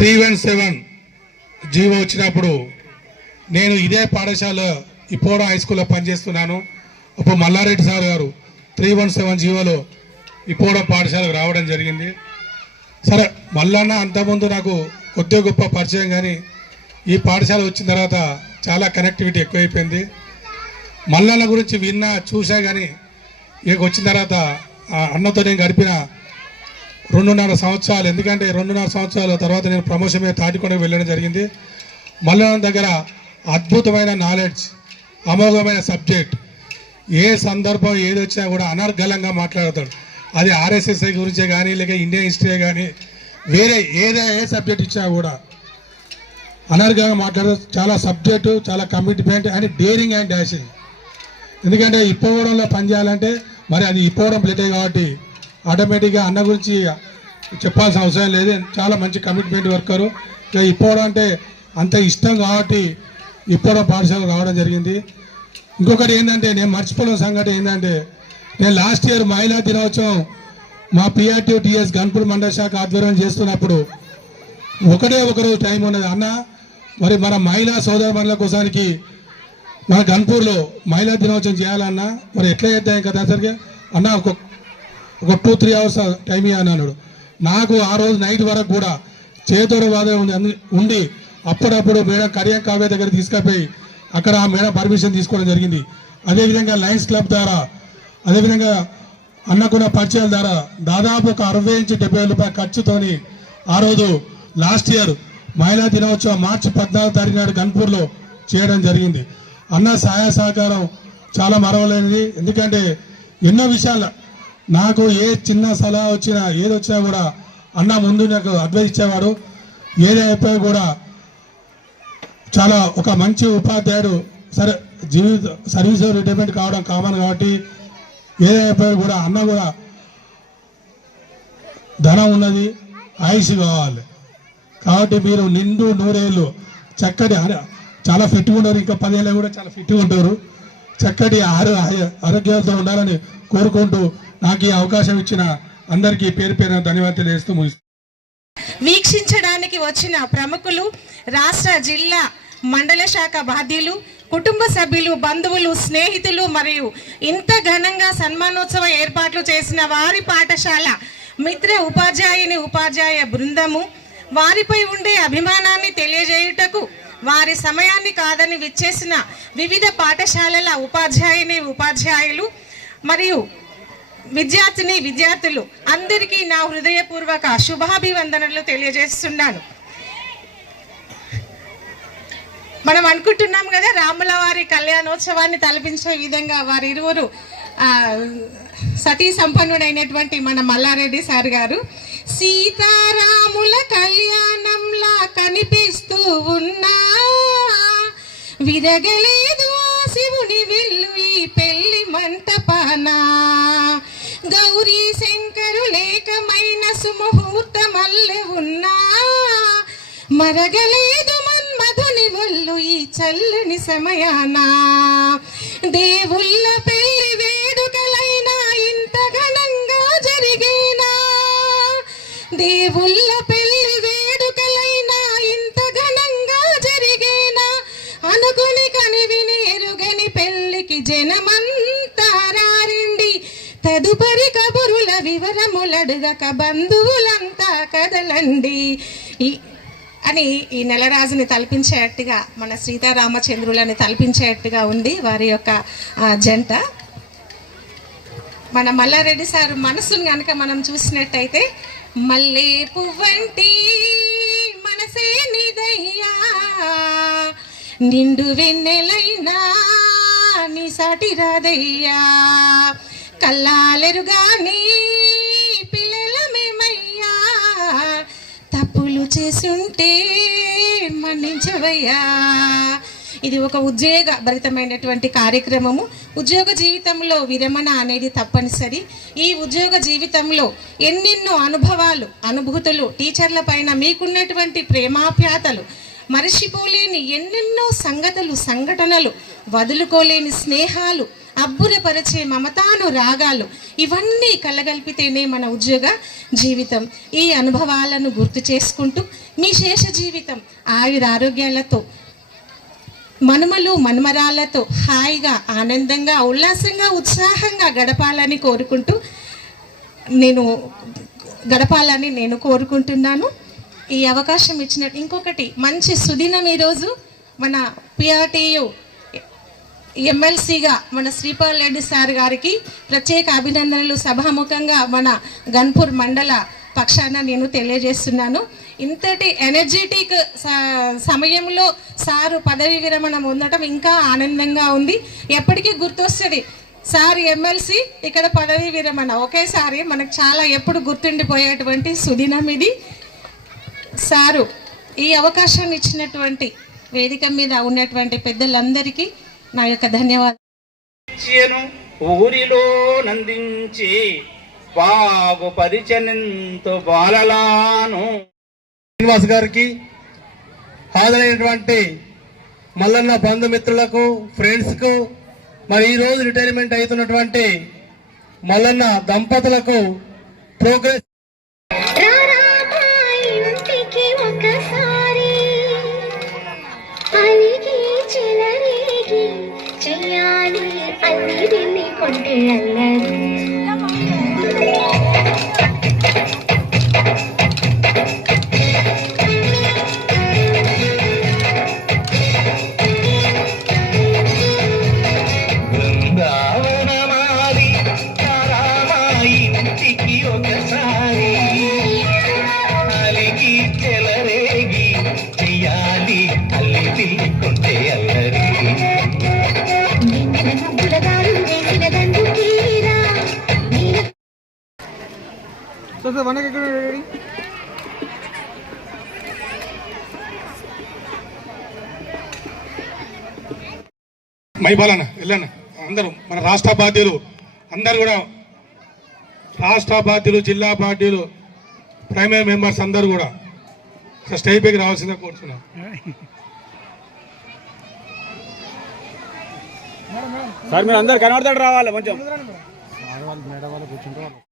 Three one seven GO వచ్చినప్పుడు నేను ఇదే పాఠశాల ఇపోడా హై స్కూల్లో పనిచేస్తున్నాను. అప్పుడు మల్లారెడ్డి సార్ గారు త్రీ వన్ సెవెన్ జీవోలో ఇపోడా పాఠశాలకు రావడం జరిగింది. సరే మల్లన్న అంతకుముందు నాకు కొద్దిగా గొప్ప పరిచయం కానీ ఈ పాఠశాల వచ్చిన తర్వాత చాలా కనెక్టివిటీ ఎక్కువైపోయింది. మల్లన్న గురించి విన్నా చూసా కానీ ఇక వచ్చిన తర్వాత ఆ అన్నతో నేను గడిపిన రెండున్నర సంవత్సరాలు. ఎందుకంటే రెండున్నర సంవత్సరాల తర్వాత నేను ప్రమోషన్ మీద తాటికొండకు వెళ్ళడం జరిగింది. మల్లన్న దగ్గర అద్భుతమైన నాలెడ్జ్ అమోఘమైన సబ్జెక్ట్ ఏ సందర్భం ఏది వచ్చినా కూడా అనర్గళంగా మాట్లాడతాడు. అది ఆర్ఎస్ఎస్ఐ గురించే కానీ లేక ఇండియన్ హిస్టరీ కానీ వేరే ఏదే ఏ సబ్జెక్ట్ ఇచ్చినా కూడా అనర్గంగా మాట్లాడతాడు చాలా సబ్జెక్టు చాలా commitment and daring and dashing ఎందుకంటే ఇప్పవడంలో పనిచేయాలంటే మరి అది ఇప్పవడం ప్లేటే కాబట్టి ఆటోమేటిక్గా అన్న గురించి చెప్పాల్సిన అవసరం లేదు. చాలా మంచి కమిట్మెంట్ వర్కరు ఇక ఇప్పవడం అంటే అంత ఇష్టం కాబట్టి ఇప్పవడం పాఠశాల రావడం జరిగింది. ఇంకొకటి ఏంటంటే నేను మర్చిపోయిన సంగతి ఏంటంటే నేను లాస్ట్ ఇయర్ మహిళా దినోత్సవం మా పిఆర్టీ టీఎస్ గన్పూర్ మండల శాఖ ఆధ్వర్యం చేస్తున్నప్పుడు ఒకటే ఒకరోజు టైం ఉన్నది. అన్న మరి మన మహిళా సోదర కోసానికి మన గన్పూర్లో మహిళా దినోత్సవం చేయాలన్నా మరి ఎట్లా చేద్దాం కదా సరిగ్గా అన్న ఒక టూ త్రీ అవర్స్ టైం ఇవ్వని అన్నాడు. నాకు ఆ రోజు నైట్ వరకు కూడా చేతోడ బాధ ఉండి ఉండి అప్పుడప్పుడు మేడం కరియా కావ్య దగ్గర తీసుకుపోయి అక్కడ ఆ మేడం పర్మిషన్ తీసుకోవడం జరిగింది. అదేవిధంగా లయన్స్ క్లబ్ ద్వారా అదేవిధంగా అన్నకున్న పరిచయాల ద్వారా దాదాపు ఒక అరవై నుంచి డెబ్బై రూపాయల ఖర్చుతోని ఆ రోజు లాస్ట్ ఇయర్ మహిళా దినోత్సవం మార్చి పద్నాలుగు తారీఖు నాడు గన్పూర్లో చేయడం జరిగింది. అన్న సహాయ సహకారం చాలా మరవలేనిది. ఎందుకంటే ఎన్నో విషయాలు నాకు ఏ చిన్న సలహా వచ్చినా ఏది వచ్చినా కూడా అన్న ముందు నాకు అడ్వైస్ ఇచ్చేవాడు. ఏది అయిపోయి కూడా చాలా ఒక మంచి ఉపాధ్యాయుడు. సరే జీవిత సర్వీస్ రిటైర్మెంట్ కావడం కామన్ కాబట్టి ఏదైపోయి కూడా అన్న కూడా ధనం ఉన్నది ఆయుష్ కావాలి. కాబట్టి మీరు నిండు నూరేళ్ళు చక్కటి చాలా ఫిట్గా ఉంటారు ఇంకా పదేళ్ళు కూడా చాలా ఫిట్గా ఉంటారు చక్కటి ఆరో ఆరోగ్యంతో ఆరోగ్యాలతో ఉండాలని కోరుకుంటూ నాకు ఈ అవకాశం ఇచ్చిన అందరికీ పేరు పేరున ధన్యవాదాలు తెలియజేస్తూ ముగిస్తాను వీక్షించడానికి వచ్చిన ప్రముఖులు రాష్ట్ర జిల్లా మండల శాఖ బాధ్యులు కుటుంబ సభ్యులు బంధువులు స్నేహితులు మరియు ఇంత ఘనంగా సన్మానోత్సవ ఏర్పాట్లు చేసిన వారి పాఠశాల మిత్ర ఉపాధ్యాయుని ఉపాధ్యాయ బృందము. వారిపై ఉండే అభిమానాన్ని తెలియజేయుటకు వారి సమయాన్ని కాదని విచ్చేసిన వివిధ పాఠశాలల ఉపాధ్యాయుని ఉపాధ్యాయులు మరియు విద్యార్థిని విద్యార్థులు అందరికీ నా హృదయపూర్వక శుభాభివందనలు తెలియజేస్తున్నాను. మనం అనుకుంటున్నాం కదా రాముల వారి కళ్యాణోత్సవాన్ని తలపించే విధంగా వారి ఇరువురు సతీ సంపన్నుడైనటువంటి మన మల్లారెడ్డి సార్ గారు సీతారాముల కళ్యాణంలా కనిపిస్తూ ఉన్నా విరగలే లేకమైన సుముహూర్తమల్లె ఉన్నా. మరగలేదు మన్మధుని ఒళ్ళు ఈ చల్లని సమయాన. దేవుళ్ళ పెళ్ళి వేడుకలైనా ఇంత ఘనంగా జరిగేనా? దేవుళ్ళ పెళ్ళి వివరములడుగక బంధువులంతా కదలండి. ఈ అని ఈ నెలరాజుని తలపించేట్టుగా మన సీతారామచంద్రులని తలపించేట్టుగా ఉంది వారి యొక్క జంట. మన మల్లారెడ్డి సార్ మనసును కనుక మనం చూసినట్టయితే మల్లే పువ్వంటి మనసే నిదయ్యా. నిండు వెన్నెలైనా నీ సాటి రాదయ్యా. కల్లాలెరుగాని చేసుంటే మన్నించవయ్యా ఇది ఒక ఉద్యోగ భరితమైనటువంటి కార్యక్రమము. ఉద్యోగ జీవితంలో విరమణ అనేది తప్పనిసరి. ఈ ఉద్యోగ జీవితంలో ఎన్నెన్నో అనుభవాలు అనుభూతులు టీచర్ల పైన మీకున్నటువంటి ప్రేమాప్యాతలు మరచిపోలేని ఎన్నెన్నో సంగతులు సంఘటనలు వదులుకోలేని స్నేహాలు అబ్బురపరిచే మమతాను రాగాలు ఇవన్నీ కలగలిపితేనే మన ఉద్యోగ జీవితం. ఈ అనుభవాలను గుర్తు చేసుకుంటూ మీ శేష జీవితం ఆయుర ఆరోగ్యాలతో మనుమలు మనుమరాలతో హాయిగా ఆనందంగా ఉల్లాసంగా ఉత్సాహంగా గడపాలని కోరుకుంటూ నేను గడపాలని నేను కోరుకుంటున్నాను. ఈ అవకాశం ఇచ్చినట్టు ఇంకొకటి మంచి సుదినం ఈరోజు మన పిఆర్టీయు ఎమ్మెల్సీగా మన శ్రీపాల్ రెడ్డి సార్ గారికి ప్రత్యేక అభినందనలు. సభాముఖంగా మన గన్పూర్ మండల పక్షాన నేను తెలియజేస్తున్నాను. ఇంతటి ఎనర్జెటిక్ సమయంలో సారు పదవి విరమణ ఉండటం ఇంకా ఆనందంగా ఉంది. ఎప్పటికీ గుర్తొస్తుంది సార్ ఎమ్మెల్సీ ఇక్కడ పదవి విరమణ. ఒకేసారి మనకు చాలా ఎప్పుడు గుర్తుండిపోయేటువంటి సుదినం ఇది. సారు ఈ అవకాశాన్ని ఇచ్చినటువంటి వేదిక మీద ఉన్నటువంటి పెద్దలందరికీ నా యొక్క ధన్యవాదాలు ఊరిలో నందించి బాగు పరిచనంతో బాలలాను. శ్రీనివాస్ గారికి హాజరైనటువంటి మల్లన్న బంధుమిత్రులకు ఫ్రెండ్స్కు మరి ఈరోజు రిటైర్మెంట్ అవుతున్నటువంటి మల్లన్న దంపతులకు ప్రోగ్రెస్ చెయ్యాలి అల్లి అల్లరి. ఒకసారి. అలిగి చెలరేగి మైబాలన్న వెళ్ళన్న. అందరూ మన రాష్ట్ర బాధ్యులు అందరు కూడా రాష్ట్ర బాధ్యులు జిల్లా బాధ్యులు ప్రైమరీ మెంబర్స్ అందరూ కూడా స్టేజ్ పైకి రావాల్సిందిగా కోరుతున్నాం సార్ మీరు అందరు కనబడతాడు రావాలి కొంచెం.